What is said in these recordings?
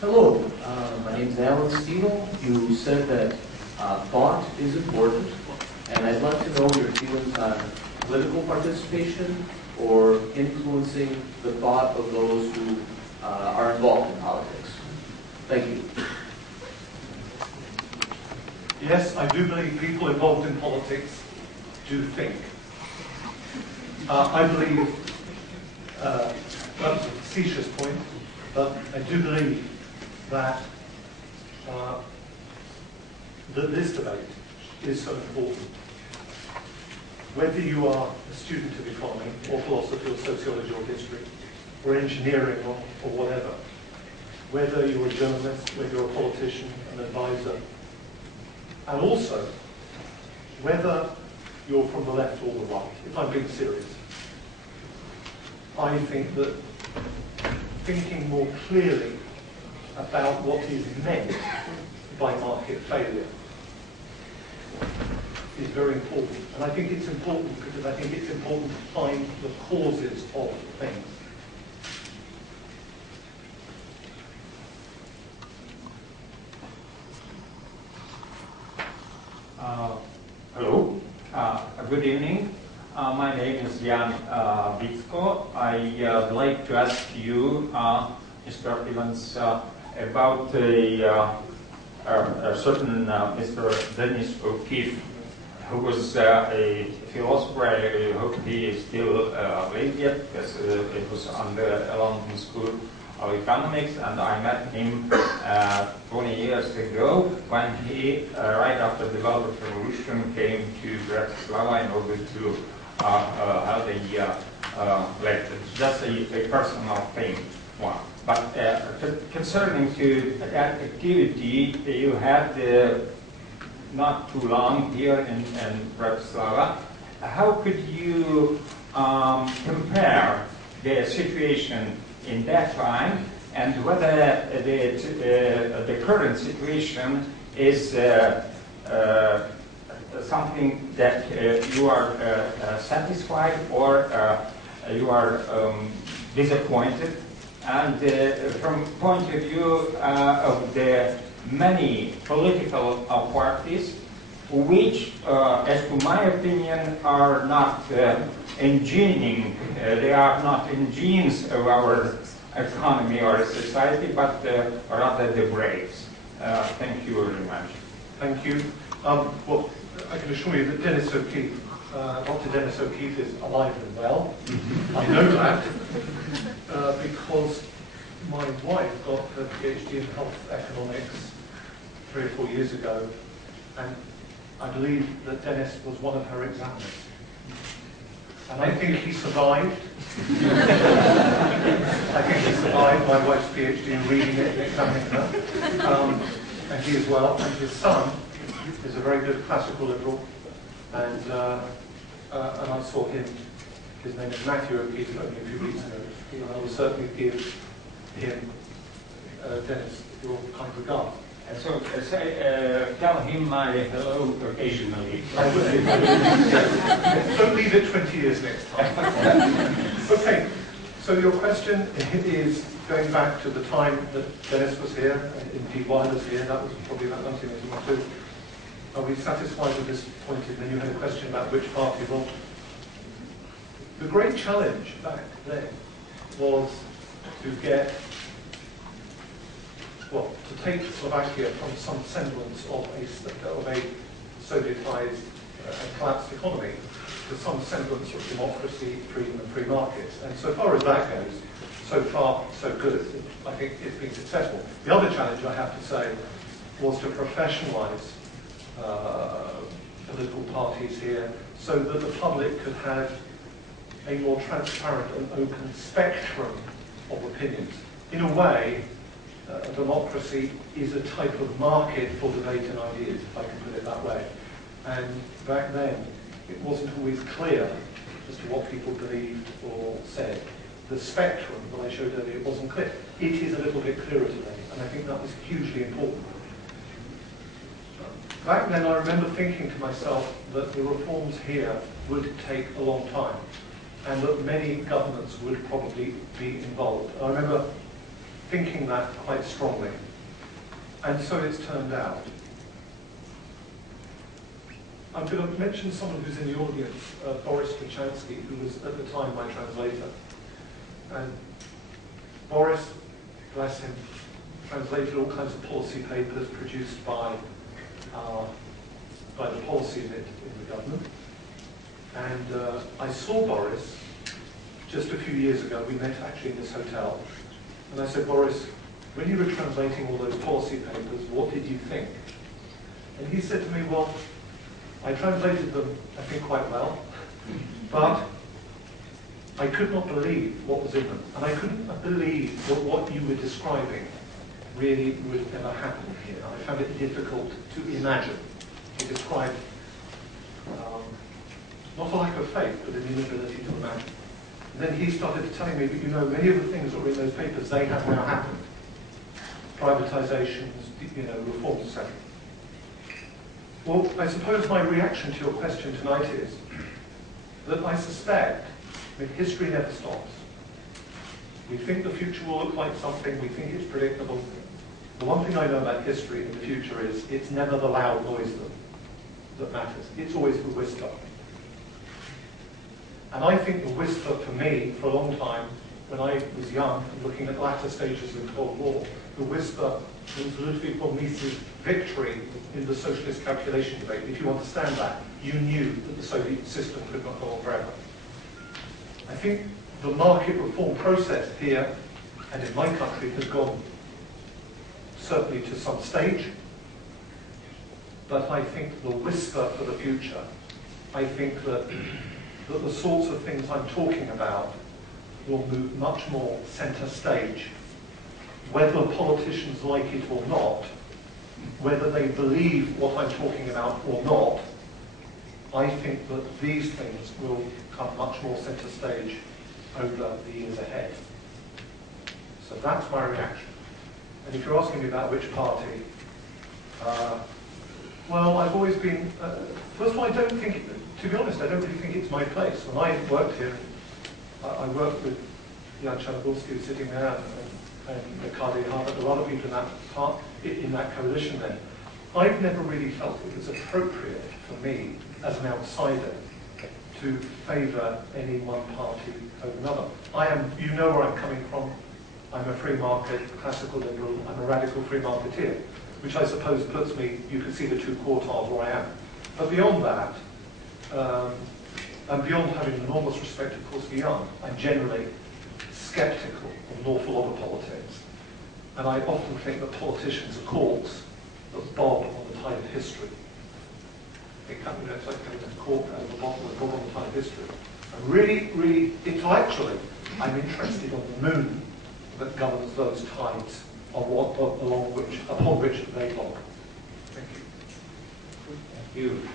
Hello, my name is Alan Steele. You said that thought is important, and I'd like to know your feelings on political participation or influencing the thought of those who are involved in politics. Thank you. Yes, I do believe people involved in politics do think. I believe, that's a facetious point, but I do believe that that this debate is so important. Whether you are a student of economy or philosophy or sociology or history or engineering or whatever, whether you're a journalist, whether you're a politician, an advisor, and also whether you're from the left or the right, if I'm being serious, I think that thinking more clearly about what is meant by market failure is very important. And I think it's important because I think it's important to find the causes of things. Hello. Good evening. My name is Jan Vicko. I'd like to ask you, Mr. Evans, about a certain Mr. Dennis O'Keefe, who was a philosopher. I hope he is still alive yet, because it was on the London School of Economics, and I met him 20 years ago when he, right after the Velvet Revolution, came to Bratislava in order to have a lecture. Just a personal thing. One. But concerning to that activity, you had not too long here in Bratislava. How could you compare the situation in that time and whether the current situation is something that you are satisfied or you are disappointed? And from point of view of the many political parties, which, as to my opinion, are not engineering, they are not engines of our economy or society, but rather the brakes. Thank you very much. Thank you. Well, I can assure you that Dennis O'Keefe, Dr. Dennis O'Keefe is alive and well. I know that because my wife got her PhD in health economics 3 or 4 years ago, and I believe that Dennis was one of her examiners. And I think he survived. I think he survived my wife's PhD in reading it and examining her. And he as well. And his son is a very good classical liberal. And I saw him. His name is Matthew O'Keefe, only a few weeks ago. And I will certainly give him, Dennis, your kind regards. So tell him my hello occasionally. I will. Don't leave it 20 years next time. Okay, so your question is going back to the time that Dennis was here, and indeed while I was here, that was probably about 1982. Are we satisfied with this point? And then you had a question about which party won. The great challenge back then was to get, well, to take Slovakia from some semblance of a Sovietized and collapsed economy to some semblance of democracy, freedom and free markets. And so far as that goes, so far so good. I think it's been successful. The other challenge, I have to say, was to professionalize political parties here so that the public could have a more transparent and open spectrum of opinions. In a way, a democracy is a type of market for debate and ideas, if I can put it that way. And back then, it wasn't always clear as to what people believed or said. The spectrum that I showed earlier wasn't clear. It is a little bit clearer today, and I think that was hugely important. Back then, I remember thinking to myself that the reforms here would take a long time. And and that many governments would probably be involved. I remember thinking that quite strongly, and so it's turned out. I'm going to mention someone who's in the audience, Boris Krichansky, who was at the time my translator. And Boris, bless him, translated all kinds of policy papers produced by the policy unit in the government. And I saw Boris just a few years ago. We met actually in this hotel. And I said, Boris, when you were translating all those policy papers, what did you think? And he said to me, well, I translated them, I think, quite well, but I could not believe what was in them. And I couldn't believe that what you were describing really would ever happen here. I found it difficult to imagine. He described not a lack of faith, but an inability to imagine. And then he started telling me that, you know, many of the things that were in those papers, they have now happened. Privatizations, you know, reforms, etc. Well, I suppose my reaction to your question tonight is that I suspect that history never stops. We think the future will look like something, we think it's predictable. The one thing I know about history in the future is it's never the loud noise that matters. It's always the whisper. And I think the whisper for me, for a long time, when I was young and looking at the latter stages of the Cold War, the whisper was Ludwig von Mises' victory in the socialist calculation debate. If you understand that, you knew that the Soviet system could not go on forever. I think the market reform process here and in my country has gone certainly to some stage, but I think the whisper for the future, I think that the sorts of things I'm talking about will move much more centre stage. Whether politicians like it or not, whether they believe what I'm talking about or not, I think that these things will come much more centre stage over the years ahead. So that's my reaction. And if you're asking me about which party, well, I've always been, first of all, I don't think, to be honest, I don't really think it's my place. When I worked here, I worked with Jan Czarnogórski, who's sitting there, and Ricardo Harvard, a lot of people in that coalition then. I've never really felt it was appropriate for me, as an outsider, to favour any one party over another. You know where I'm coming from. I'm a free market, classical liberal, I'm a radical free marketeer, which I suppose puts me, you can see the two quartiles where I am. But beyond that, and beyond having an enormous respect, of course, for Jan, I'm generally sceptical of an awful lot of politics. And I often think that politicians are corks that bob on the tide of history. It's like having a cork out of a bottle that bob on the tide of history. And really, really, intellectually, I'm interested on the moon that governs those tides upon which they bob. Thank you. Thank you.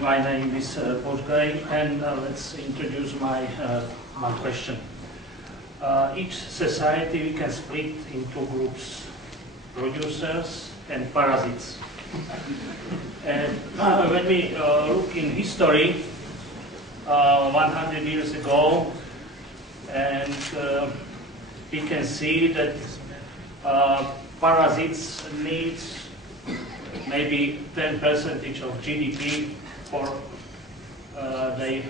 My name is Božgaj, and let's introduce my question. Each society we can split into groups, producers and parasites. And when we look in history, 100 years ago, and we can see that parasites need maybe 10% of GDP for their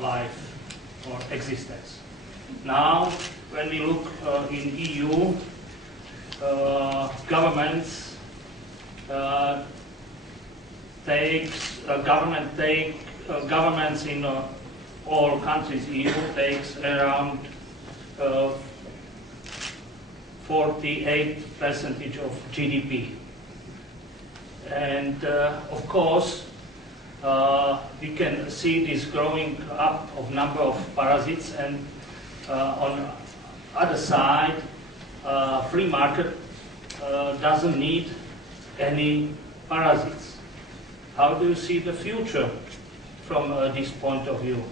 life or existence. Now, when we look in EU, governments governments in all countries EU takes around 48% of GDP. And of course, we can see this growing up of number of parasites, and on other side, free market doesn't need any parasites. How do you see the future from this point of view?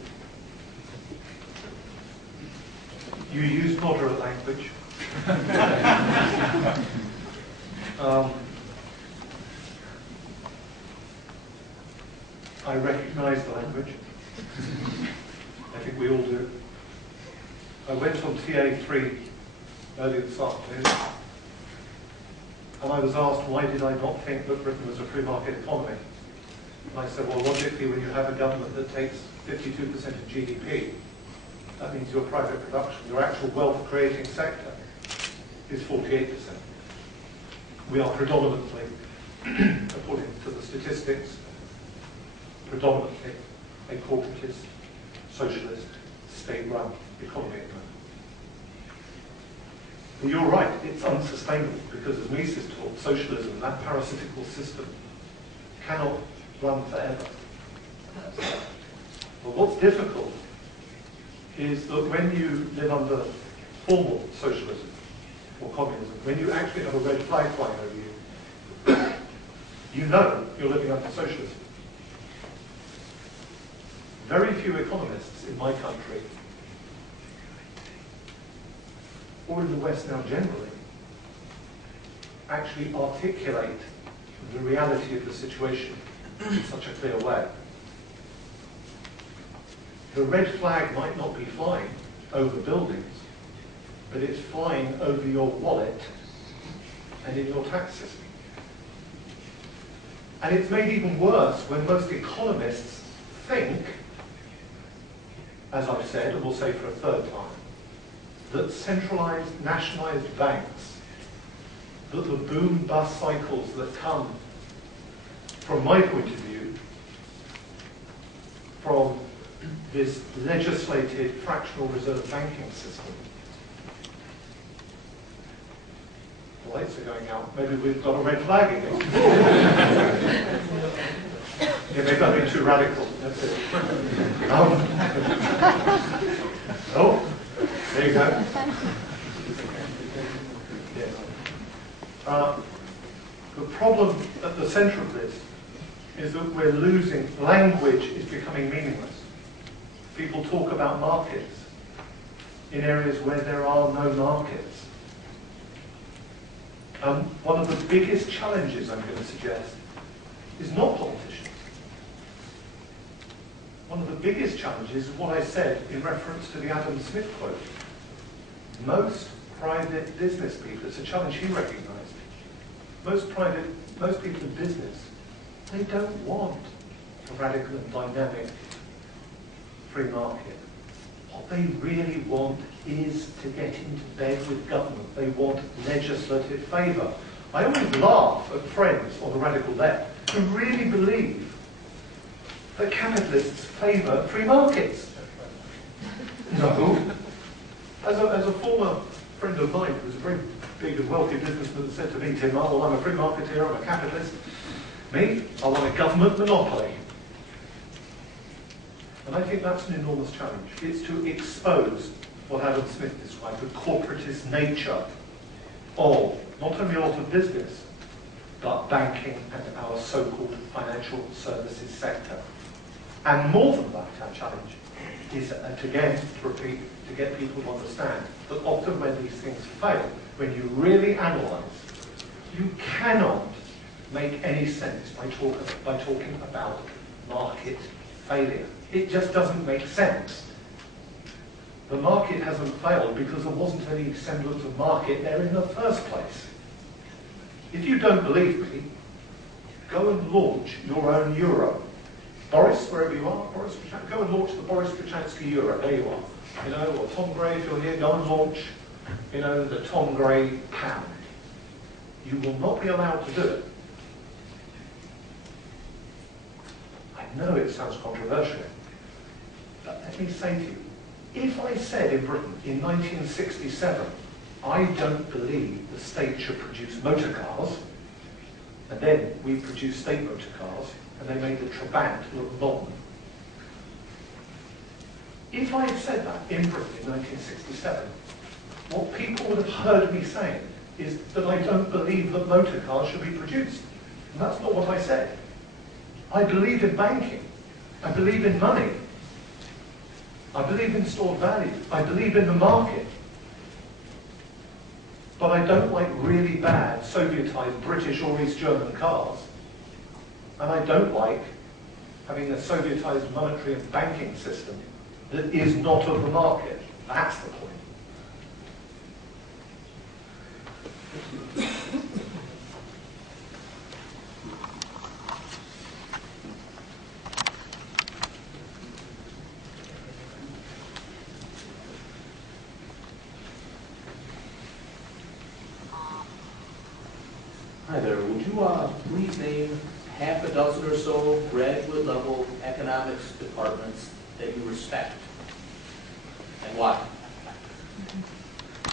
You use moderate language. I recognise the language. I think we all do. I went on TA3 earlier this afternoon, and I was asked why did I not think that Britain was a free market economy. And I said, well, logically, when you have a government that takes 52% of GDP, that means your private production, your actual wealth-creating sector, is 48%. We are predominantly, according to the statistics, predominantly a corporatist, socialist, state-run economy at the moment. But you're right, it's unsustainable because, as Mises taught, socialism, that parasitical system, cannot run forever. But what's difficult is that when you live under formal socialism or communism, when you actually have a red flag flying over you, you know you're living under socialism. Very few economists in my country, or in the West now generally, actually articulate the reality of the situation in such a clear way. The red flag might not be flying over buildings, but it's flying over your wallet and in your tax system. And it's made even worse when most economists think, as I've said, and will say for a third time, that centralized, nationalized banks, that the boom-bust cycles that come, from my point of view, from this legislated fractional reserve banking system. The lights are going out. Maybe we've got a red flag again. Yeah, maybe I'm being too radical. That's it. Oh, there you go. Yeah. The problem at the centre of this is that we're losing, language is becoming meaningless. People talk about markets in areas where there are no markets. One of the biggest challenges I'm going to suggest is not politicians. One of the biggest challenges is what I said in reference to the Adam Smith quote. Most private business people, it's a challenge he recognised, most people in business, they don't want a radical and dynamic free market. What they really want is to get into bed with government. They want legislative favour. I always laugh at friends on the radical left who really believe that capitalists favour free markets. No. As a former friend of mine who was a very big and wealthy businessman said to me, Tim, well, I'm a free marketeer, I'm a capitalist. Me, I want a government monopoly. And I think that's an enormous challenge. It's to expose what Adam Smith described, the corporatist nature of not only a lot of business, but banking and our so-called financial services sector. And more than that, our challenge is, again, to repeat, to get people to understand that often when these things fail, when you really analyse, you cannot make any sense by talking about market failure. It just doesn't make sense. The market hasn't failed because there wasn't any semblance of market there in the first place. If you don't believe me, go and launch your own euro. Boris, wherever you are, Boris, go and launch the Boris Pichansky euro. There you are. You know, or Tom Gray, if you're here, go and launch, you know, the Tom Gray pound. You will not be allowed to do it. I know it sounds controversial, but let me say to you, if I said in Britain in 1967, I don't believe the state should produce motor cars, and then we produced state motor cars, and they made the Trabant look modern. If I had said that in Britain in 1967, what people would have heard me saying is that I don't believe that motor cars should be produced. And that's not what I said. I believe in banking. I believe in money. I believe in stored value. I believe in the market. But I don't like really bad Sovietized British or East German cars. And I don't like having a Sovietized monetary and banking system that is not of the market. That's the point. Hi there. Would you please name half a dozen or so graduate level economics departments that you respect and why?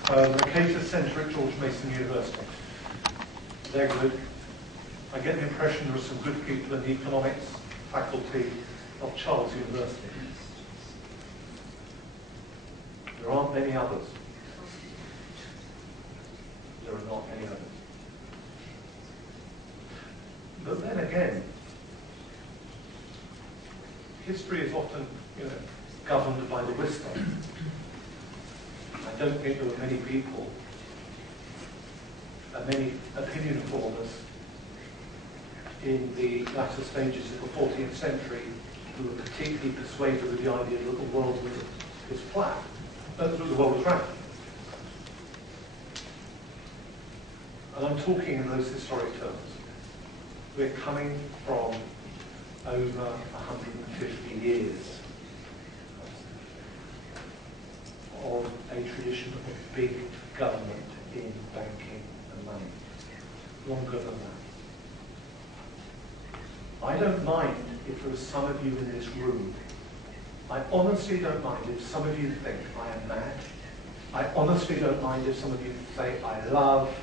The Cater Centre at George Mason University. They're good. I get the impression there are some good people in the economics faculty of Charles University. There aren't many others. There are not many others. But then again, history is often, governed by the wisdom. I don't think there were many people, many opinion formers in the latter stages of the 14th century who were particularly persuaded of the idea that the world was flat, that the world was round. And I'm talking in those historic terms. We're coming from over 150 years of a tradition of big government in banking and money. Longer than that. I don't mind if there are some of you in this room. I honestly don't mind if some of you think I am mad. I honestly don't mind if some of you say I love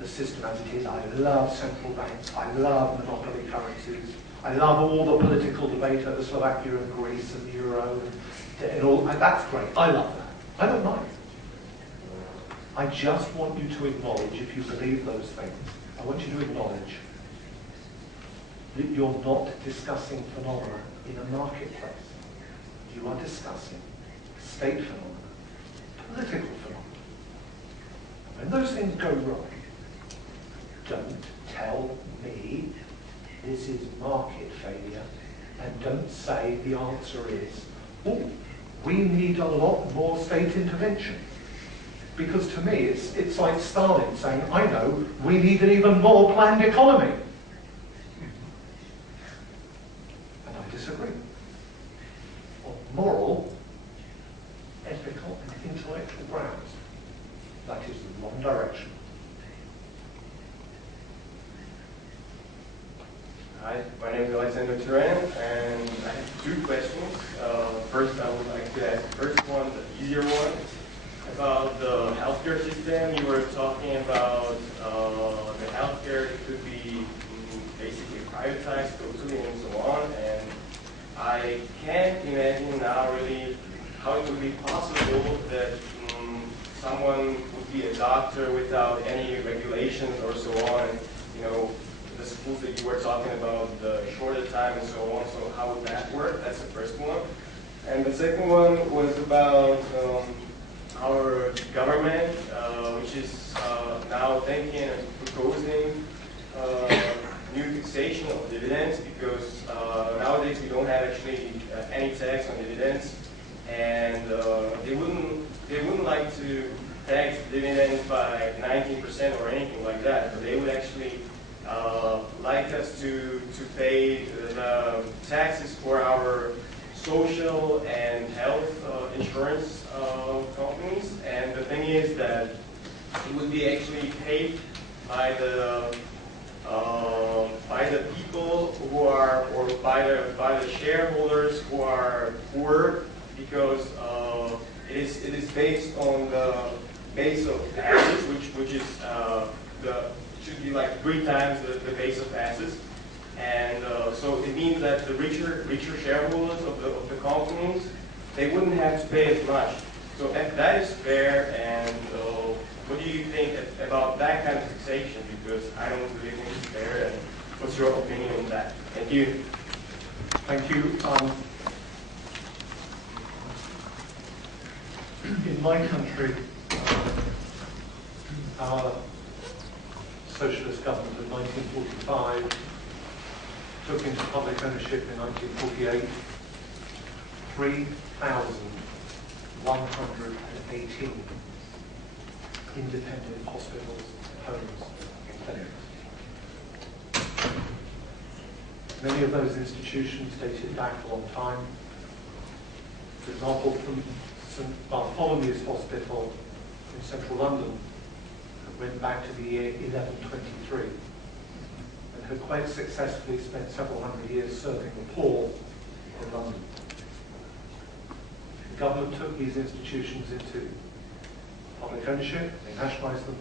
the system as it is. I love central banks. I love monopoly currencies. I love all the political debate over Slovakia and Greece and the euro and all. That's great. I love that. I don't mind. I just want you to acknowledge, if you believe those things, I want you to acknowledge that you're not discussing phenomena in a marketplace. You are discussing state phenomena, political phenomena. When those things go wrong, don't tell me this is market failure, and don't say the answer is, oh, we need a lot more state intervention. Because to me, it's like Stalin saying, I know, we need an even more planned economy. And I disagree. On moral, ethical, and intellectual grounds, that is the wrong direction. Hi, my name is Alexander Turan, and I have two questions. First, I would like to ask the first one, the easier one, about the healthcare system. You were talking about the healthcare could be basically privatized totally and so on, and I can't imagine now really how it would be possible that someone would be a doctor without any regulations or so on. The schools that you were talking about, the shorter time and so on, so how would that work? That's the first one. And the second one was about our government, which is now thinking and proposing new taxation of dividends, because nowadays we don't have actually any tax on dividends, and they wouldn't like to tax dividends by 19% or anything like that, but they would actually like us to pay the taxes for our social and health insurance companies. And the thing is that it would be actually paid by the people who are, or by the shareholders who are poor, because it is based on the base of assets, which is should be like 3 times the base of assets, and so it means that the richer shareholders of the companies, they wouldn't have to pay as much. So if that is fair, and what do you think about that kind of taxation? Because I don't really think it's fair. And what's your opinion on that? Thank you. Thank you. In my country, our socialist government of 1945 took into public ownership in 1948 3,118 independent hospitals, homes, and clinics. Many of those institutions dated back a long time. For example, from St Bartholomew's Hospital in central London went back to the year 1123 and had quite successfully spent several hundred years serving the poor in London. The government took these institutions into public ownership, they nationalised them.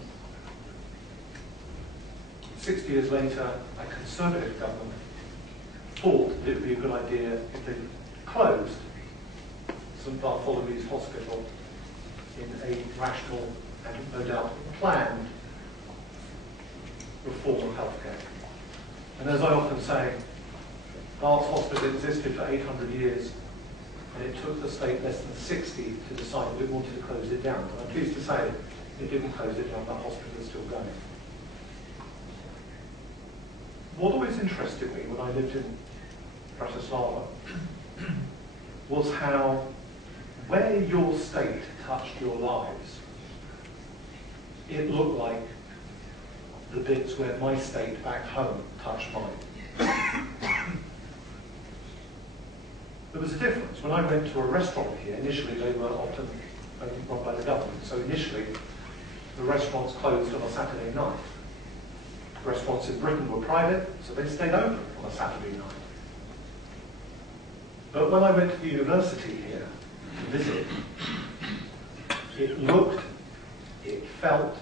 60 years later, a Conservative government thought that it would be a good idea if they closed St Bartholomew's Hospital in a rational and no doubt planned reform of healthcare. And as I often say, Bart's Hospital existed for 800 years, and it took the state less than 60 to decide that it wanted to close it down. And I'm pleased to say it didn't close it down, that hospital is still going. What always interested me when I lived in Bratislava was how, where your state touched your lives, it looked like the bits where my state back home touched mine. There was a difference. When I went to a restaurant here, initially they were often run by the government, so initially the restaurants closed on a Saturday night. Restaurants in Britain were private, so they stayed open on a Saturday night. But when I went to the university here to visit, it looked, it felt,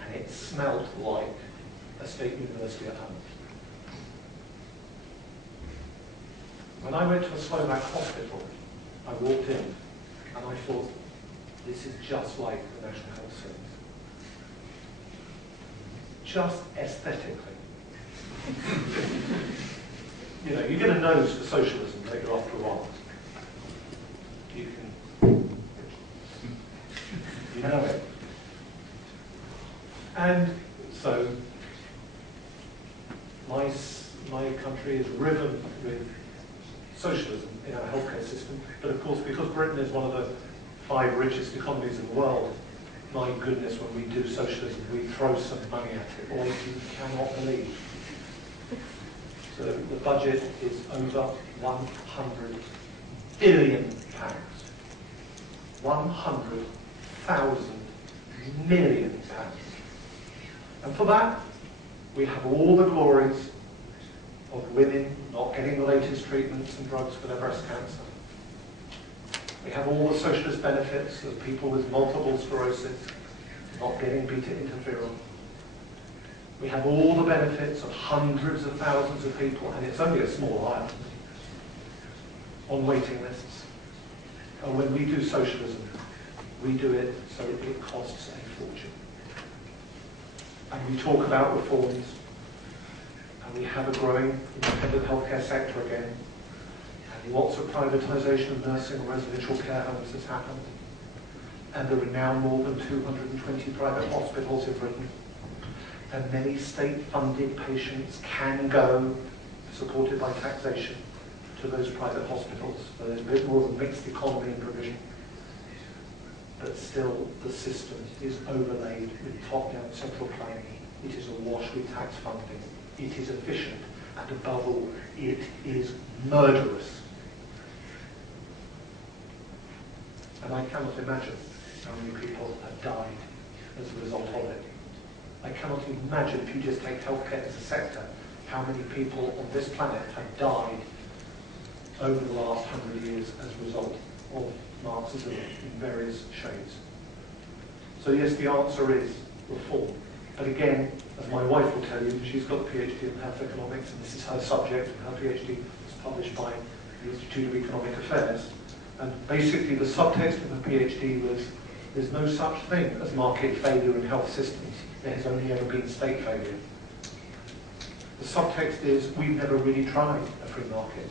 and it smelled like a state university at home. When I went to a Slovak hospital, I walked in and I thought, this is just like the National Health Service. Just aesthetically. You know, you get a nose for socialism, don't you, after a while? You know it. And so, my country is riven with socialism in our healthcare system, but of course, because Britain is one of the 5 richest economies in the world, my goodness, when we do socialism, we throw some money at it, like you cannot believe. So the budget is over £100 billion. 100,000 million pounds. And for that, we have all the glories of women not getting the latest treatments and drugs for their breast cancer. We have all the socialist benefits of people with multiple sclerosis not getting beta interferon. We have all the benefits of hundreds of thousands of people, and it's only a small island, on waiting lists. And when we do socialism, we do it so it costs a fortune. And we talk about reforms, and we have a growing independent healthcare sector again, and lots of privatisation of nursing and residential care homes has happened. And there are now more than 220 private hospitals in Britain. And many state-funded patients can go, supported by taxation, to those private hospitals. So there's a bit more of a mixed economy in provision. But still, the system is overlaid with top-down central planning. It is awash with tax funding. It is efficient. And above all, it is murderous. And I cannot imagine how many people have died as a result of it. I cannot imagine, if you just take healthcare as a sector, how many people on this planet have died over the last 100 years as a result of Marxism in various shades. So yes, the answer is reform. But again, as my wife will tell you, she's got a PhD in health economics, and this is her subject, and her PhD was published by the Institute of Economic Affairs. And basically the subtext of her PhD was, there's no such thing as market failure in health systems. There has only ever been state failure. The subtext is, we've never really tried a free market.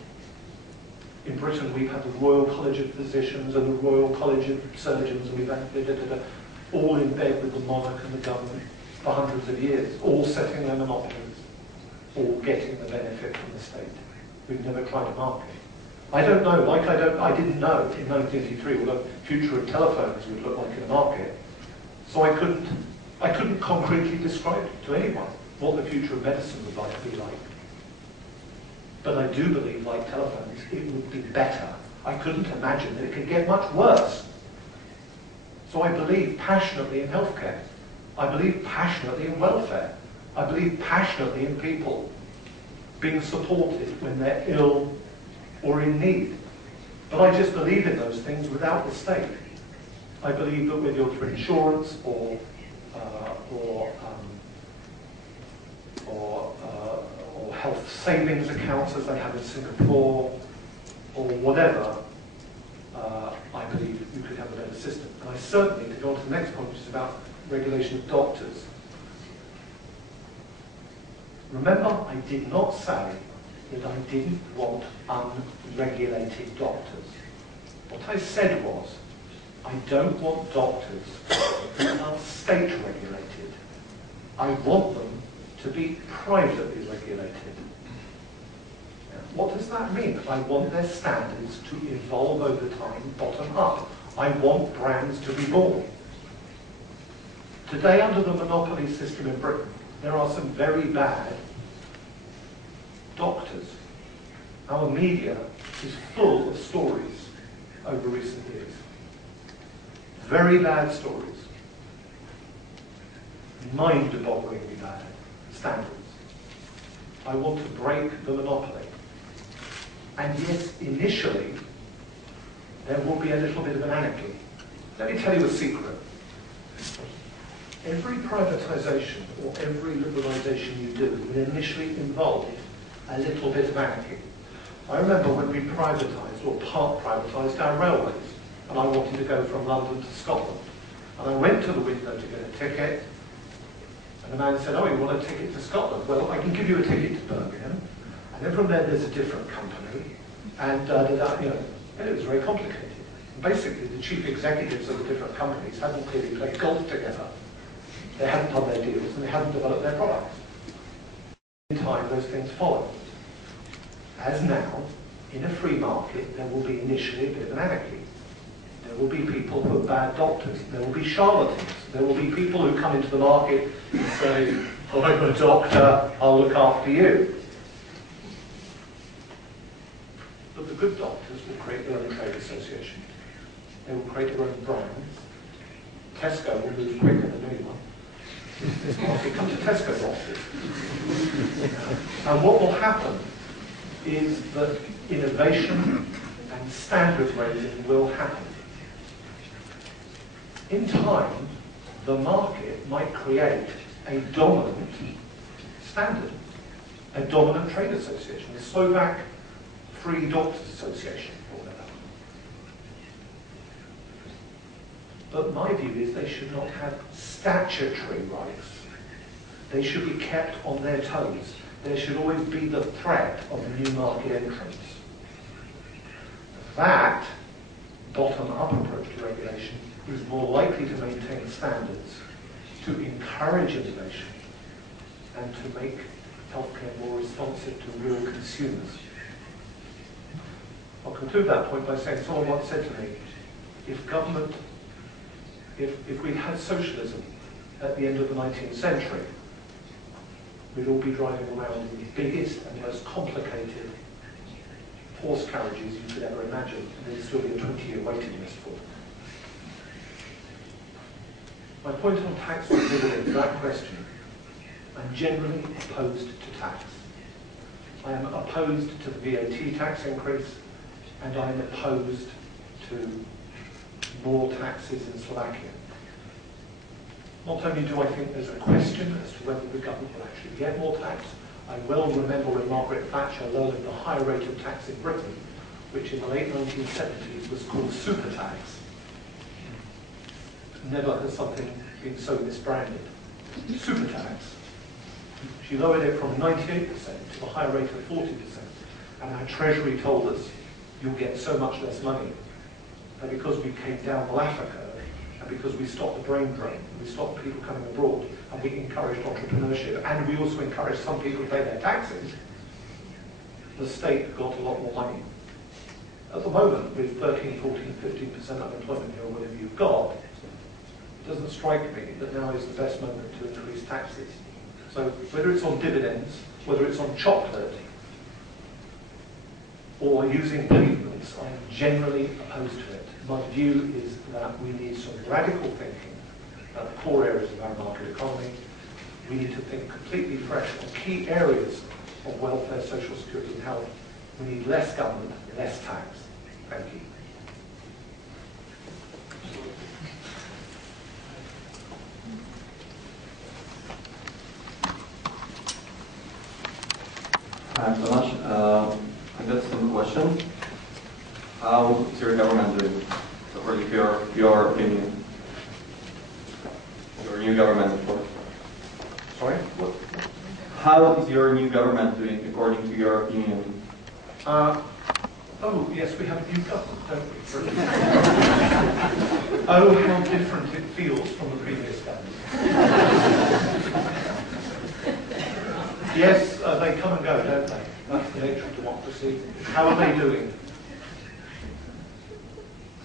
In Britain, we've had the Royal College of Physicians and the Royal College of Surgeons, and we've had all in bed with the monarch and the government. for hundreds of years, all setting their monopolies, all getting the benefit from the state. We've never tried a market. I don't know, like I didn't know in 1983 what the future of telephones would look like in a market. So I couldn't concretely describe to anyone what the future of medicine would be like. But I do believe, like telephones, it would be better. I couldn't imagine that it could get much worse. So I believe passionately in healthcare. I believe passionately in welfare. I believe passionately in people being supported when they're ill or in need. But I just believe in those things without the state. I believe that with your insurance or health savings accounts as they have in Singapore, or whatever, I believe you could have a better system. And I certainly, to go on to the next point, which is about regulation of doctors. Remember, I did not say that I didn't want unregulated doctors. What I said was, I don't want doctors who are state regulated. I want them to be privately regulated. What does that mean? I want their standards to evolve over time, bottom up. I want brands to be born. Today, under the monopoly system in Britain, there are some very bad doctors. Our media is full of stories over recent years. Very bad stories. Mind-bogglingly bad standards. I want to break the monopoly. And yes, initially, there will be a little bit of an anarchy. Let me tell you a secret. Every privatization or every liberalization you do will initially involve a little bit of anarchy. I remember when we privatized or part privatized our railways, and I wanted to go from London to Scotland. And I went to the window to get a ticket, and the man said, "Oh, you want a ticket to Scotland? Well, I can give you a ticket to Birmingham." And then from there, there's a different company, and it was very complicated. And basically, the chief executives of the different companies hadn't clearly played golf together. They hadn't done their deals, and they hadn't developed their products. In time, those things followed. As now, in a free market, there will be initially a bit of an anarchy. There will be people who are bad doctors. There will be charlatans. There will be people who come into the market and say, "Oh, I'm a doctor, I'll look after you." But the good doctors will create their own trade association. They will create their own brands. Tesco will move quicker than anyone. This market comes to Tesco boxes. And what will happen is that innovation and standard raising will happen. In time, the market might create a dominant standard, a dominant trade association, the Slovak Free Doctors Association, or whatever. But my view is they should not have statutory rights. They should be kept on their toes. There should always be the threat of new market entrants. That bottom-up approach to regulation is more likely to maintain standards, to encourage innovation, and to make healthcare more responsive to real consumers. I'll conclude that point by saying someone once said to me, if we had socialism at the end of the 19th century, we'd all be driving around in the biggest and most complicated horse carriages you could ever imagine, and there'd still be a 20-year waiting list for them. My point on tax was to that question. I'm generally opposed to tax. I am opposed to the VAT tax increase, and I am opposed to more taxes in Slovakia. Not only do I think there's a question as to whether the government will actually get more tax, I well remember when Margaret Thatcher lowered the high rate of tax in Britain, which in the late 1970s was called super tax. Never has something been so misbranded. Super tax. She lowered it from 98% to a high rate of 40%, and our Treasury told us, you'll get so much less money. And because we came down the Laffer curve, and because we stopped the brain drain, we stopped people coming abroad, and we encouraged entrepreneurship, and we also encouraged some people to pay their taxes, the state got a lot more money. At the moment, with 13, 14, 15% unemployment here, or whatever you've got, it doesn't strike me that now is the best moment to increase taxes. So whether it's on dividends, whether it's on chocolate, or using treatments, I'm generally opposed to it. My view is that we need some radical thinking about the core areas of our market economy. We need to think completely fresh on key areas of welfare, social security and health. We need less government, less tax. Thank you. Thanks so much. I got some questions. How is your government doing, according to your opinion? Your new government, of course. Sorry? What? How is your new government doing, according to your opinion? Oh, yes, we have a new government, don't we? Oh, how different it feels from the previous government. Yes, they come and go, don't they? That's the nature of democracy. How are they doing?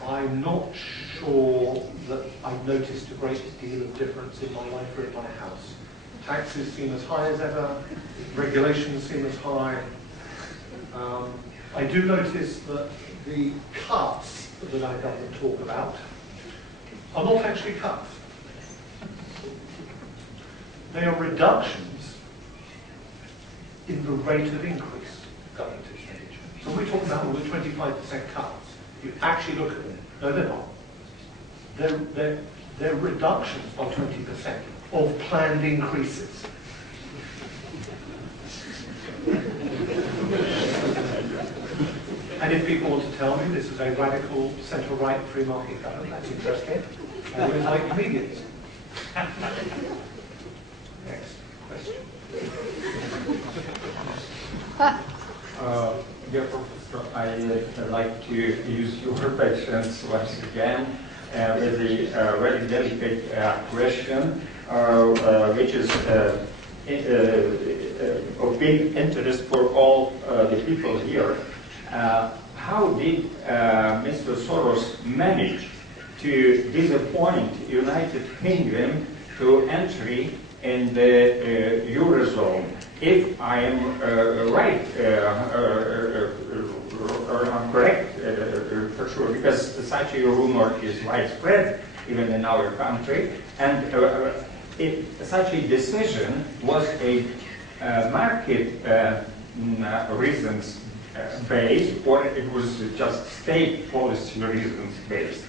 I'm not sure that I've noticed a great deal of difference in my life or in my house. Taxes seem as high as ever, regulations seem as high. I do notice that the cuts that our government talk about are not actually cuts. They are reductions in the rate of increase of government expenditure. So we're talking about all the 25% cuts. You actually look at them. No, they're not. They're reductions by 20% of planned increases. And if people want to tell me this is a radical centre-right free market government, that's interesting. I always like comedians. Next question. Dear Professor, I'd like to use your patience once again with a very delicate question, which is of big interest for all the people here. How did Mr. Soros manage to disappoint United Kingdom to entry in the Eurozone? If I am right, or I'm correct, for sure, because such a rumor is widespread, even in our country, and such a decision was a market reasons based, or it was just state policy reasons based,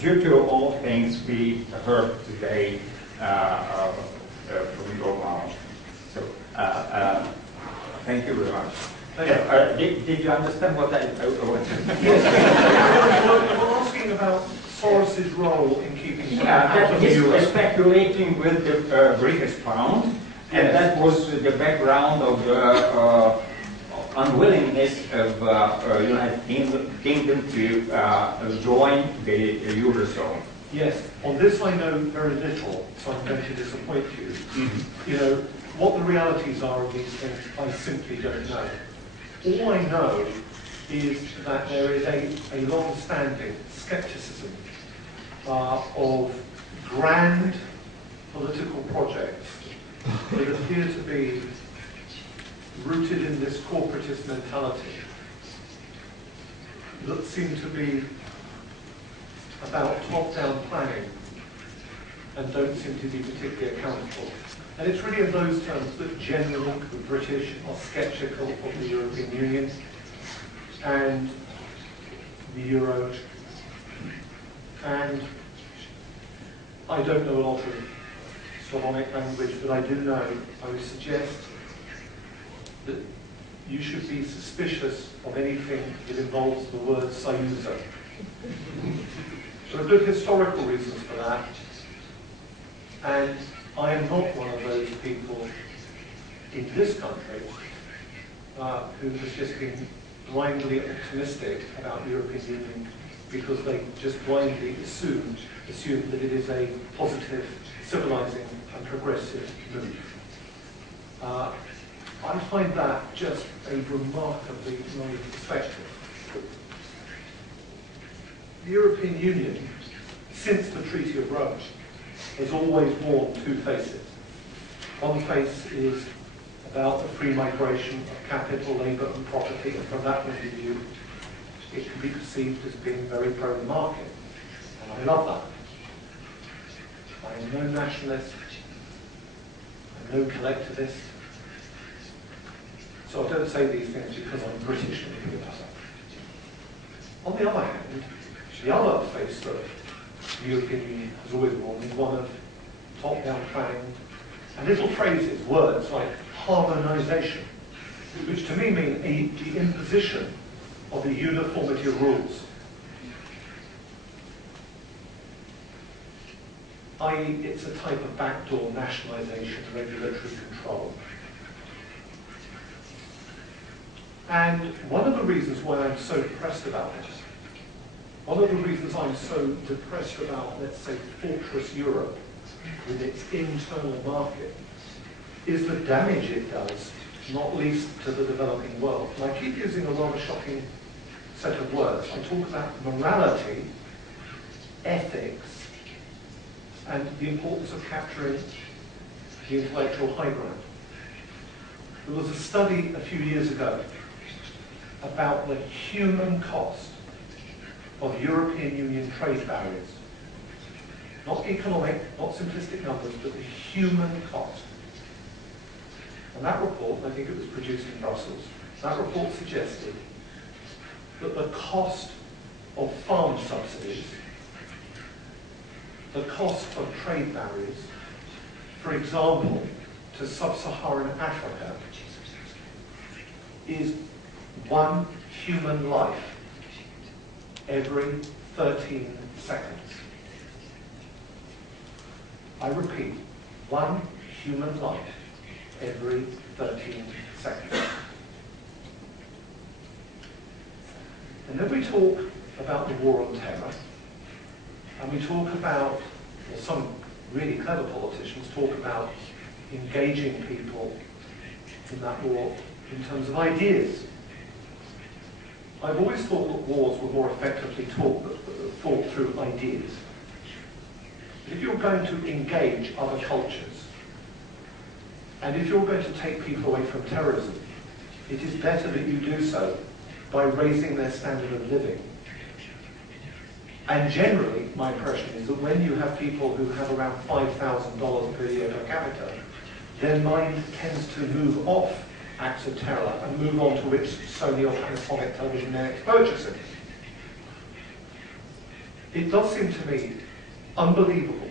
due to all things we heard today from your mouth. So, thank you very much. Did you understand what I wanted? Yes. We're asking about Soros's role in keeping out of the euro. He's speculating with the British pound, and that was the background of the unwillingness of United Kingdom to join the Eurozone. Yes, on this I know very little, so I'm going to disappoint you. Mm-hmm. You know, what the realities are of these things, I simply don't know. All I know is that there is a long-standing scepticism of grand political projects that appear to be rooted in this corporatist mentality that seem to be about top-down planning and don't seem to be particularly accountable. And it's really in those terms that generally the British are sceptical of the European Union and the Euro. And I don't know a lot of Slavonic language, but I do know, I would suggest that you should be suspicious of anything that involves the word Sojuza. There are good historical reasons for that, and I am not one of those people in this country who has just been blindly optimistic about European Union because they just blindly assume that it is a positive, civilizing and progressive move. I find that just a remarkably naive perspective. The European Union, since the Treaty of Rome, has always worn two faces. One face is about the free migration of capital, labour and property, and from that point of view, it can be perceived as being very pro-market. And I love that. I am no nationalist, I'm no collectivist, so I don't say these things because I'm British and anything like that. On the other hand, the other face that the European Union has always worn is one of top-down planning and little phrases, words like harmonisation, which to me mean the imposition of a uniformity of rules. I.e., it's a type of backdoor nationalisation, regulatory control. And one of the reasons why I'm so depressed about this, one of the reasons I'm so depressed about, let's say, fortress Europe with its internal market, is the damage it does, not least to the developing world. And I keep using a rather shocking set of words. I talk about morality, ethics, and the importance of capturing the intellectual high ground. There was a study a few years ago about the human cost of European Union trade barriers. Not economic, not simplistic numbers, but the human cost. And that report, I think it was produced in Brussels, that report suggested that the cost of farm subsidies, the cost of trade barriers, for example, to sub-Saharan Africa, is 1 human life every 13 seconds. I repeat, 1 human life every 13 seconds. And then we talk about the war on terror, and we talk about, or some really clever politicians talk about engaging people in that war in terms of ideas. I've always thought that wars were more effectively fought through ideas. If you're going to engage other cultures, and if you're going to take people away from terrorism, it is better that you do so by raising their standard of living. And generally, my impression is that when you have people who have around $5,000 per year per capita, their mind tends to move off acts of terror and move on to which Sony or Panasonic television they're purchasing. It does seem to me unbelievable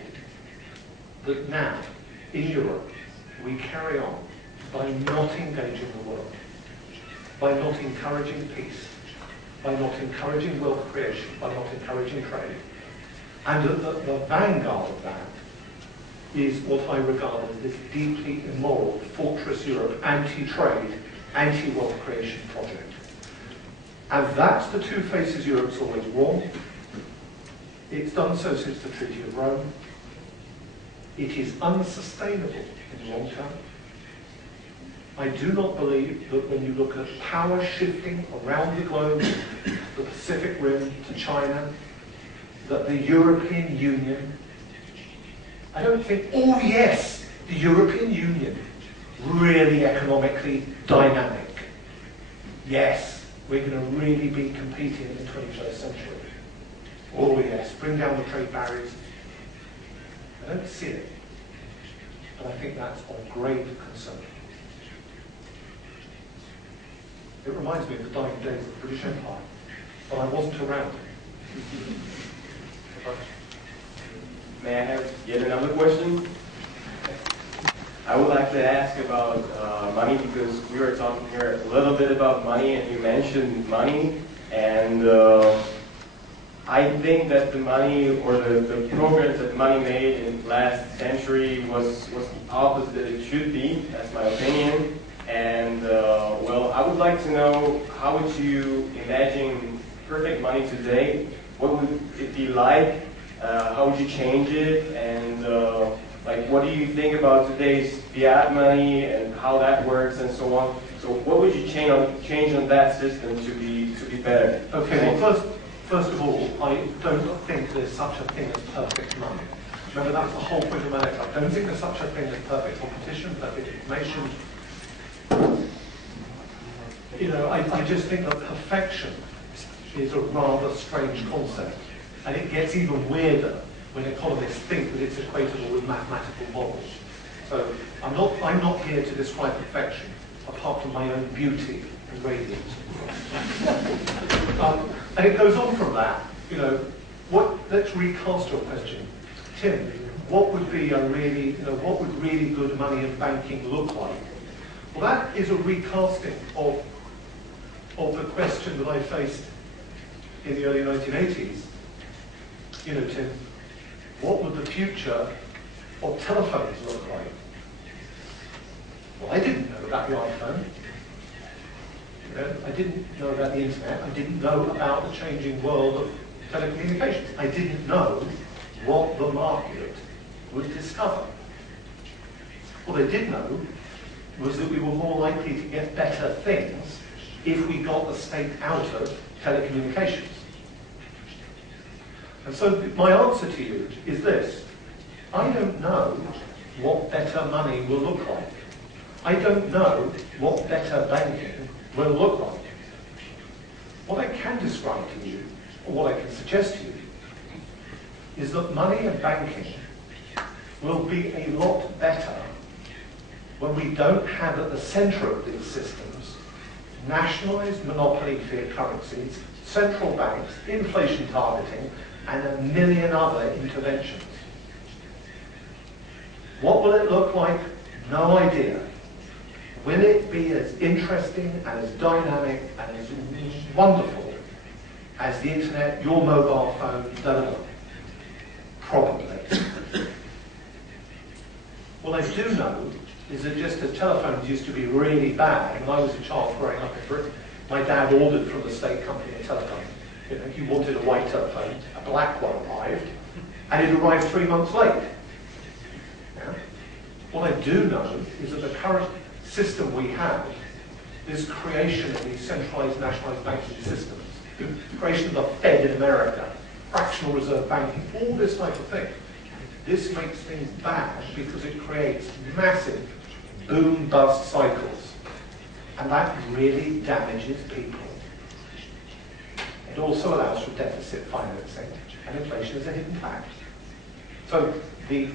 that now, in Europe, we carry on by not engaging the world, by not encouraging peace, by not encouraging wealth creation, by not encouraging trade. And the vanguard of that is what I regard as this deeply immoral Fortress Europe anti-trade, anti-wealth creation project. And that's the two faces Europe's always worn. It's done so since the Treaty of Rome. It is unsustainable in the long term. I do not believe that when you look at power shifting around the globe, the Pacific Rim to China, that the European Union, I don't think, oh yes, the European Union, really economically dynamic. Yes, we're going to really be competing in the 21st century. Oh yes, bring down the trade barriers. I don't see it, but I think that's of grave concern. It reminds me of the dying days of the British Empire, but I wasn't around. May I have yet another question? I would like to ask about money, because we were talking here a little bit about money, and you mentioned money, and I think that the money, or the progress that money made in the last century was the opposite that it should be. That's my opinion. And well, I would like to know, how would you imagine perfect money today what would it be like? How would you change it? And like, what do you think about today's fiat money and how that works and so on? So what would you change on that system to be better? Okay, well, first of all, I don't think there's such a thing as perfect money. Remember, that's the whole point of my lecture. I don't think there's such a thing as perfect competition, perfect information. You know, I just think that perfection is a rather strange concept. And it gets even weirder when economists think that it's equatable with mathematical models. So I'm not here to describe perfection, apart from my own beauty and radiance. And it goes on from that. You know, let's recast your question. Tim, what would be what would really good money and banking look like? Well, that is a recasting of the question that I faced in the early 1980s. You know, Tim, what would the future of telephones look like? Well, I didn't know about the iPhone. You know, I didn't know about the internet. I didn't know about the changing world of telecommunications. I didn't know what the market would discover. What I did know was that we were more likely to get better things if we got the state out of telecommunications. And so my answer to you is this. I don't know what better money will look like. I don't know what better banking will look like. What I can describe to you, or what I can suggest to you, is that money and banking will be a lot better when we don't have at the center of these systems nationalized monopoly fiat currencies, central banks, inflation targeting, and a million other interventions. What will it look like? No idea. Will it be as interesting and as dynamic and as wonderful as the internet, your mobile phone, da-da-da? Probably. What I do know is that just as telephones used to be really bad, when I was a child growing up in Britain, my dad ordered from the state company a telephone. You know, he wanted a white telephone, a black one arrived, and it arrived 3 months late. Yeah? What I do know is that the current system we have, this creation of these centralized nationalized banking systems, the creation of the Fed in America, fractional reserve banking, all this type of thing, this makes things bad because it creates massive boom-bust cycles. And that really damages people. It also allows for deficit financing, and inflation is a hidden fact. So the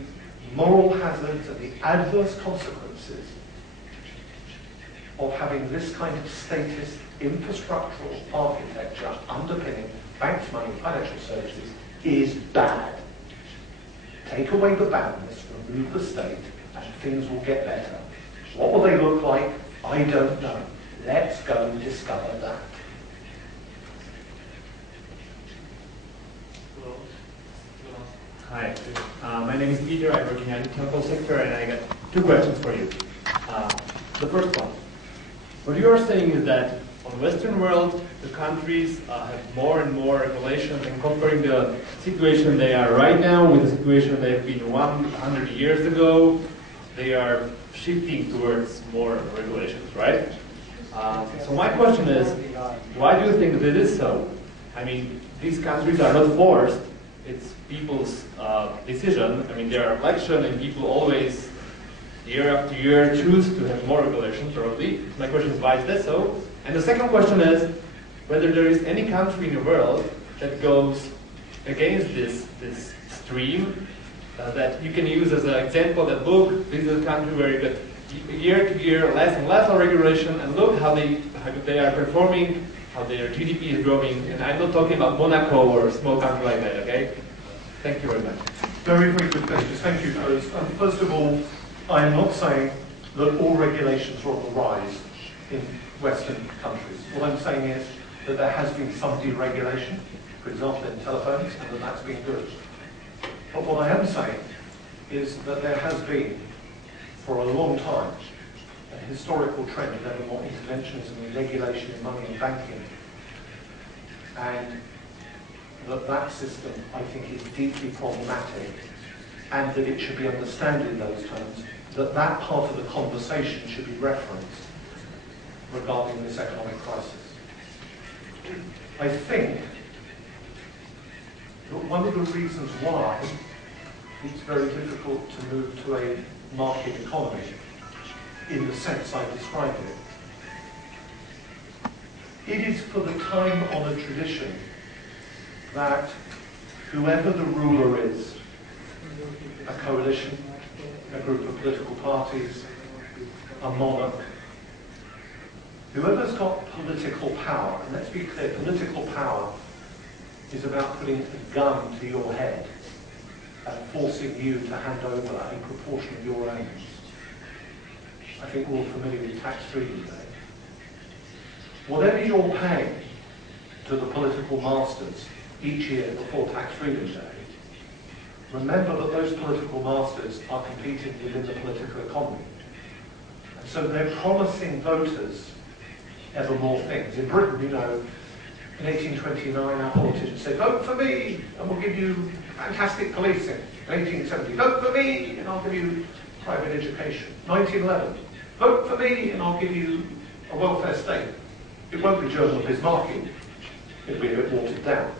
moral hazards and the adverse consequences of having this kind of statist infrastructural architecture underpinning banks, money, financial services is bad. Take away the badness, remove the state, and things will get better. What will they look like? I don't know. Let's go and discover that. Hi, my name is Peter. I work in the telco sector, and I got two questions for you. The first one, what you are saying is that on the Western world, the countries have more and more regulations, and comparing the situation they are right now with the situation they've been 100 years ago, they are shifting towards more regulations, right? So my question is, why do you think that is so? I mean, these countries are not forced. It's people's decision. I mean, there are elections and people always, year after year, choose to have more regulation, probably. My question is, why is that so? And the second question is, whether there is any country in the world that goes against this stream that you can use as an example that, look, this is a country where you get year to year less and less regulation, and look how they are performing, how their GDP is growing, and I'm not talking about Monaco or a small country like that, okay? Thank you very much. Very, very good questions. Thank you for those. First of all, I am not saying that all regulations are on the rise in Western countries. What I'm saying is that there has been some deregulation, for example in telephones, and that that's been good. But what I am saying is that there has been, for a long time, a historical trend of ever more interventionism and regulation in money and banking. And that that system, I think, is deeply problematic and that it should be understood in those terms, that that part of the conversation should be referenced regarding this economic crisis. I think that one of the reasons why it's very difficult to move to a market economy in the sense I described it is for the time-honoured tradition that whoever the ruler is, a coalition, a group of political parties, a monarch, whoever's got political power, and let's be clear, political power is about putting a gun to your head and forcing you to hand over a proportion of your earnings. I think we're all familiar with Tax Freedom Day. Whatever you're paying to the political masters each year before Tax Freedom Day, remember that those political masters are competing within the political economy. And so they're promising voters ever more things. In Britain, you know, in 1829, our politicians said, vote for me, and we'll give you fantastic policing. In 1870, vote for me, and I'll give you private education. 1911, vote for me, and I'll give you a welfare state. It won't be German Bismarckian. It'll be a bit watered down.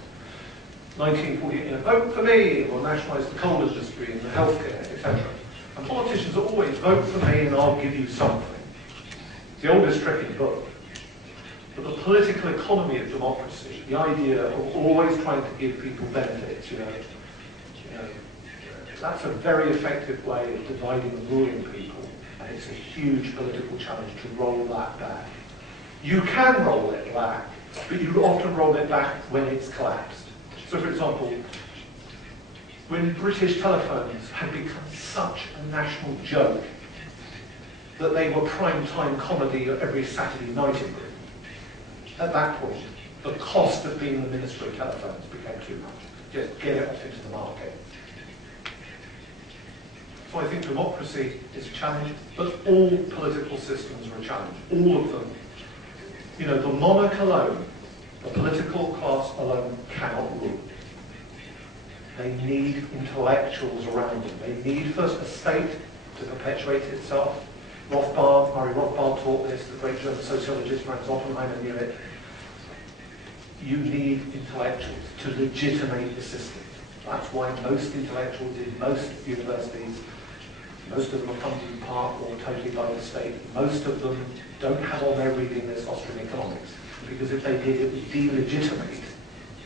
1948, vote for me, and we'll nationalise the coal industry and the healthcare, etc. And politicians are always, vote for me, and I'll give you something. It's the oldest trick in the book. But the political economy of democracy, the idea of always trying to give people benefits, you know, that's a very effective way of dividing and ruling people, and it's a huge political challenge to roll that back. You can roll it back, but you often roll it back when it's collapsed. So, for example, when British telephones had become such a national joke that they were prime-time comedy every Saturday night in Britain, at that point, the cost of being the Minister of Telephones became too much. Just get it off into the market. So I think democracy is a challenge, but all political systems are a challenge. All of them. You know, the monarch alone, the political class alone cannot rule. They need intellectuals around them. They need first a state to perpetuate itself. Murray Rothbard taught this, the great German sociologist Franz Oppenheimer knew it. You need intellectuals to legitimate the system. That's why most intellectuals in most universities, most of them are funded in part or totally by the state. Most of them don't have on their reading list Austrian economics, because if they did, it would delegitimate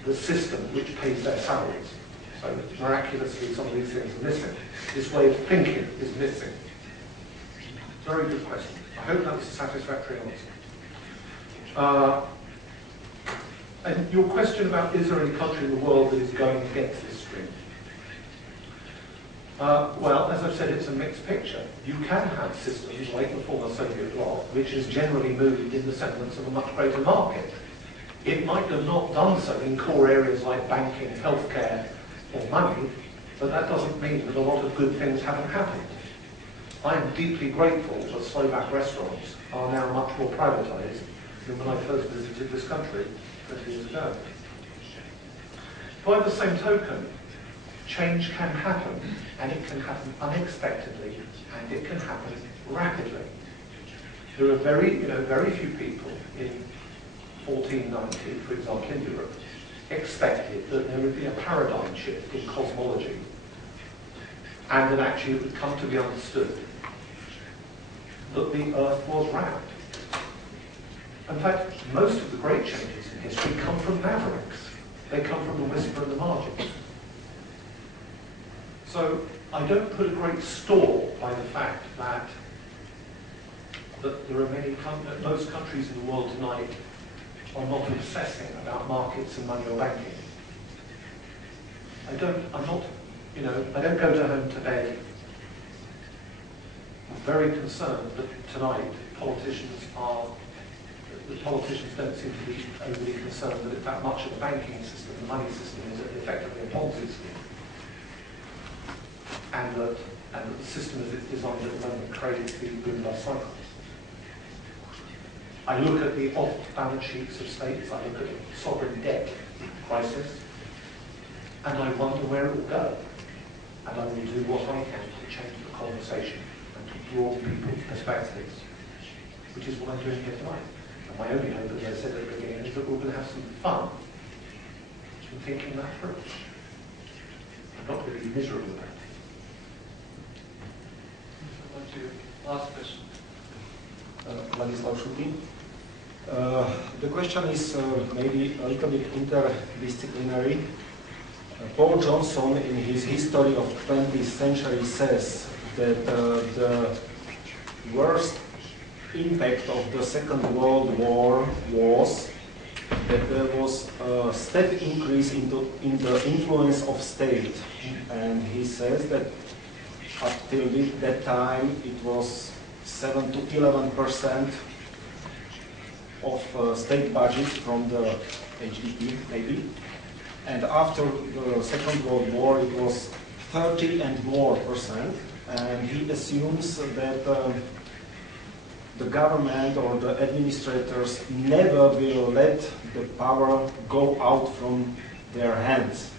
the system which pays their salaries. So miraculously, some of these things are missing. This way of thinking is missing. Very good question. I hope that was a satisfactory answer. And your question about is there any country in the world that is going against this stream? Well, as I've said, it's a mixed picture. You can have systems like the former Soviet bloc, which has generally moved in the semblance of a much greater market. It might have not done so in core areas like banking, healthcare, or money, but that doesn't mean that a lot of good things haven't happened. I am deeply grateful that Slovak restaurants are now much more privatised than when I first visited this country 20 years ago. By the same token, change can happen, and it can happen unexpectedly, and it can happen rapidly. There are very few people in 1490, for example, in Europe, expected that there would be a paradigm shift in cosmology, and that actually it would come to be understood that the Earth was round. In fact, most of the great changes in history come from mavericks. They come from the whisper and the margins. So I don't put a great store by the fact that there are most countries in the world tonight are not obsessing about markets and money or banking. I don't go home to bed very concerned that tonight politicians don't seem to be overly concerned that in fact much of the banking system, the money system, is effectively a Ponzi scheme. And that the system as it's designed at the moment creates these boom-bust cycles. I look at the off-balance sheets of states, I look at the sovereign debt crisis, and I wonder where it will go. And I will do what I can to change the conversation and to broaden people's perspectives, which is what I'm doing here tonight. And my only hope, as I said at the beginning, is that we're going to have some fun in thinking that through. I'm not going to be miserable about it. Last question. Ladislav Šutin. The question is maybe a little bit interdisciplinary. Paul Johnson, in his History of 20th Century, says that the worst impact of the Second World War was that there was a step increase in the influence of state. And he says that up till that time it was 7 to 11% of state budget from the HDP, maybe. And after the Second World War, it was 30 and more %. And he assumes that the government or the administrators never will let the power go out from their hands.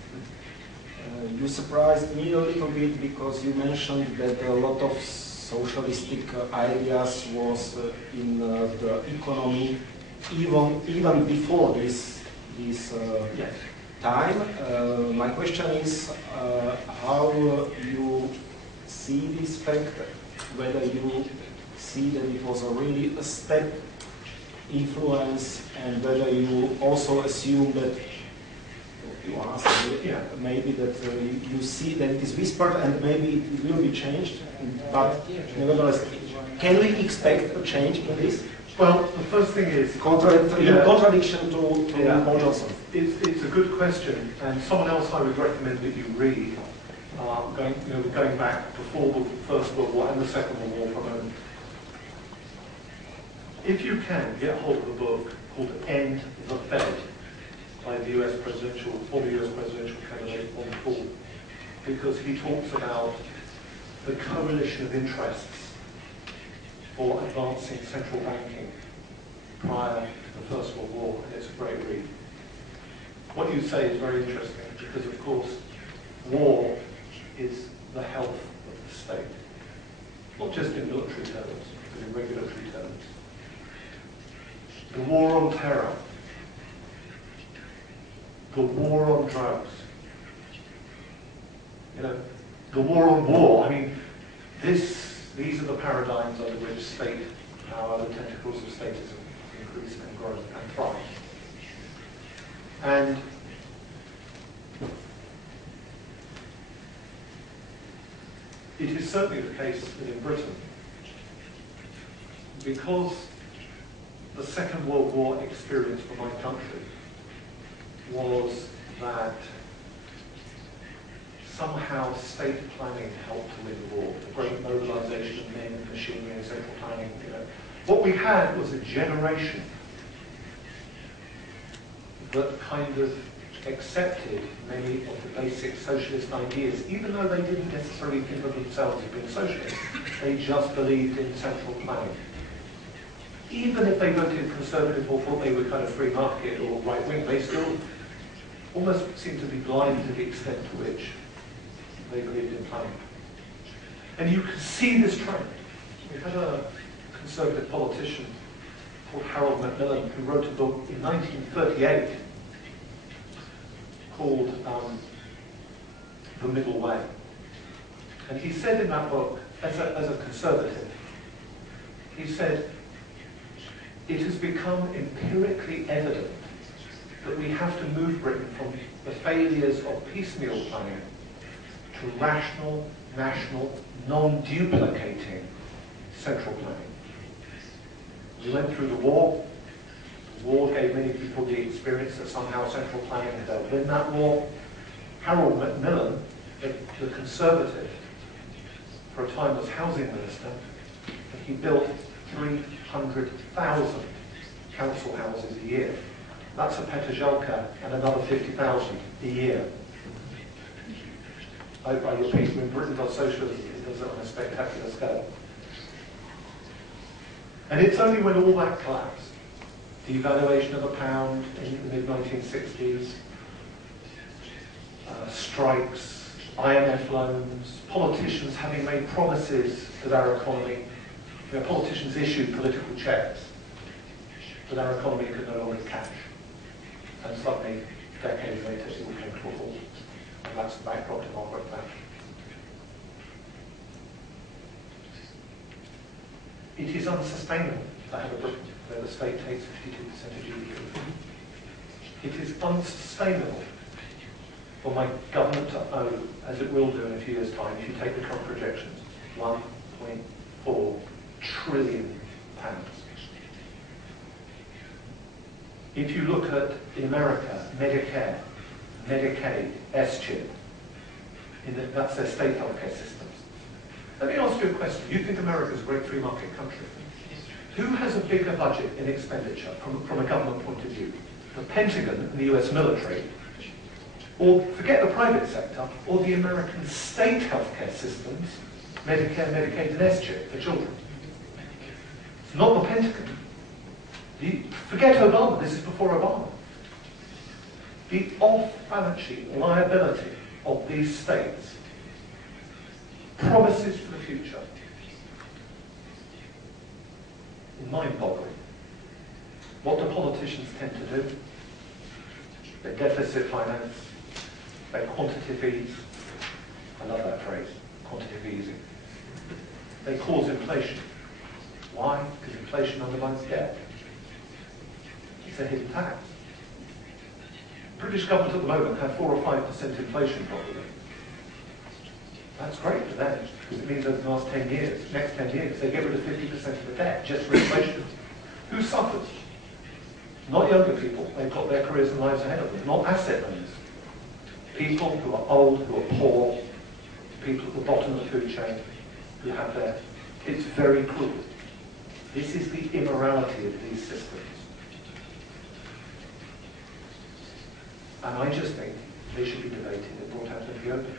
You surprised me a little bit because you mentioned that a lot of socialistic ideas was in the economy even before this time. My question is how you see this fact, whether you see that it was really a step influence, and whether you also assume that you asked, maybe that you see that it is whispered and maybe it will be changed, but nevertheless, can we expect a change in this? Well, the first thing is... in contradiction to Paul Johnson. It's a good question, and someone else I would recommend that you read, going back before the First World War and the Second World War for a moment. If you can, get hold of a book called End the Fed by the former US presidential candidate Ron Paul, because he talks about the coalition of interests for advancing central banking prior to the First World War, and it's a great read. What you say is very interesting because, of course, war is the health of the state, not just in military terms, but in regulatory terms. The war on terror, the war on drugs, the war on war. I mean, these are the paradigms under which state power, the tentacles of statism increase and grow and thrive. And it is certainly the case that in Britain, because the Second World War experience for my country was that somehow state planning helped to win the war. The great mobilization of men, machinery, and central planning. What we had was a generation that kind of accepted many of the basic socialist ideas, even though they didn't necessarily think of themselves as being socialists. They just believed in central planning. Even if they voted conservative or thought they were kind of free market or right wing, they still almost seemed to be blind to the extent to which they believed in planning. And you can see this trend. We had a conservative politician called Harold Macmillan who wrote a book in 1938 called The Middle Way. And he said in that book, as a conservative, he said, it has become empirically evident that we have to move Britain from the failures of piecemeal planning to rational, national, non-duplicating central planning. We went through the war. The war gave many people the experience that somehow central planning had helped win that war. Harold Macmillan, the conservative, for a time was housing minister, and he built 300,000 council houses a year. That's a Petržalka and another 50,000 a year. I repeat, when Britain does socialism, it does it on a spectacular scale. And it's only when all that collapsed, devaluation of the pound in the mid-1960s, strikes, IMF loans, politicians having made promises that our economy, politicians issued political checks that our economy could no longer cash. And suddenly, decades later, it all came to a halt. And that's the backdrop to Margaret Thatcher. It is unsustainable to have a Britain where the state takes 52% of GDP. It is unsustainable for my government to owe, as it will do in a few years' time, if you take the current projections, £1.4 trillion. If you look at, in America, Medicare, Medicaid, S-chip, that's their state healthcare systems. Let me ask you a question. You think America is a great free market country? Who has a bigger budget in expenditure from a government point of view? The Pentagon and the US military, or forget the private sector, or the American state healthcare systems, Medicare, Medicaid, and S-chip for children? It's not the Pentagon. Forget Obama, this is before Obama. The off-balance sheet liability of these states, promises for the future, mind-boggling. What do politicians tend to do? They deficit finance, they quantitative ease. I love that phrase, quantitative easing. They cause inflation. Why? Because inflation undermines debt. It's a hidden tax. The British government at the moment have 4 or 5% inflation probably. That's great for them, because it means over the last 10 years, next 10 years, they get rid of 50% of the debt just for inflation. Who suffers? Not younger people. They've got their careers and lives ahead of them. Not asset owners. People who are old, who are poor, people at the bottom of the food chain, who have their... It's very cruel. This is the immorality of these systems. And I just think they should be debated and brought out into the open.